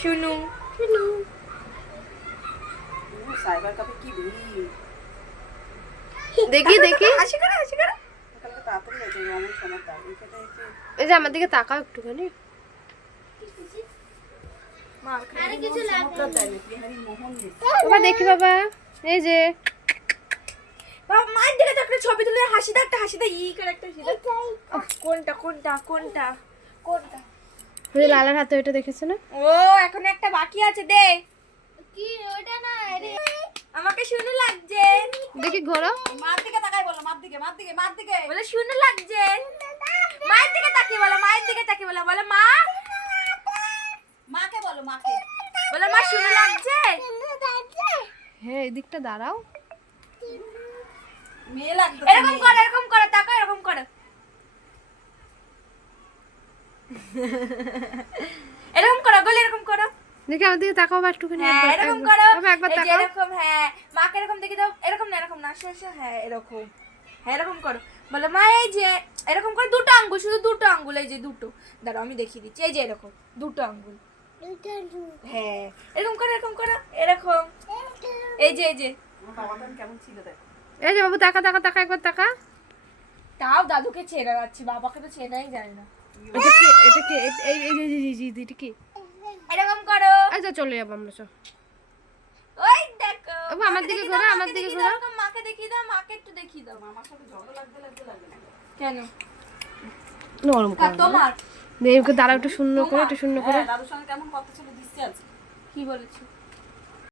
শুনু শুনু cyber কাপে কি ভিড়। দেখি দেখি হাসি করে কালকে তাড়াতাড়ি হয়েছে অমন সময় তাই এটা হচ্ছে এই যে আমার দিকে তাকাও একটুখানি মার খাই কিছু লাগবে তাই না বিহারি মোহন দিছে বাবা দেখি বাবা এই যে বাবা মায়ের দিকে তো একটা ছবি তুলে হাসি দা একটা হাসি দা ই করে একটা হাসি দা কোনটা কোনটা কোনটা কোনটা ওই লালার হাতে ওইটা দেখেছে না ও এখন একটা বাকি আছে দে কি ওটা না আরে আমাকে শুনে লাগছে দেখি ঘোরো মার দিকে তাকাই বলো মার দিকে বলে শুনে লাগছে মায়ের দিকে তাকিয়ে বলো মায়ের দিকে তাকিয়ে বলো বলো মা মাকে বলো মাকে বলো মা শুনে লাগছে হ্যাঁ এই দিকটা দাঁড়াও মেয়ে লাগছে এরকম করো তাকাও এরকম করো এরকম করো গলি এরকম করো দেখি আমার দিকে তাকাও বা একটুখানি হ্যাঁ এরকম করো বাবা একবার এই যে তাকাও এরকম হ্যাঁ মাকে এরকম দেখে দাও এরকম না শো হ্যাঁ এরকম হ্যাঁ এরকম করো বলো মা এই যে এরকম করে দুটো আঙ্গুল শুধু দুটো আঙ্গুল এই যে দুটো দাঁড়াও আমি দেখিয়ে দিচ্ছি এই যে এরকম দুটো আঙ্গুল হ্যাঁ এরকম করো এরকম এই যে বাবাটা কেমন ছিল দেখো এই যে বাবু তাকা একবার তাকা তাও দাদুকে চেনা যাচ্ছে বাবাকে তো চেনাই যায় না এটা কি এটা কি এরকম করো এই যে চলে যাবো আমরা সব ওই দেখো বাবু আমার দিকে ঘোরো আমার দিকে ঘোরো মাকে দেখিয়ে দাও মাকে একটু দেখিয়ে দাও মামার সাথে ঝগড়া লাগতে লাগে কেন নরম আর তোমার দেবকে দাঁড়া একটু শূন্য করে দাদুর সঙ্গে কেমন কথা ছিল দিচ্ছে আজকে কি বলেছো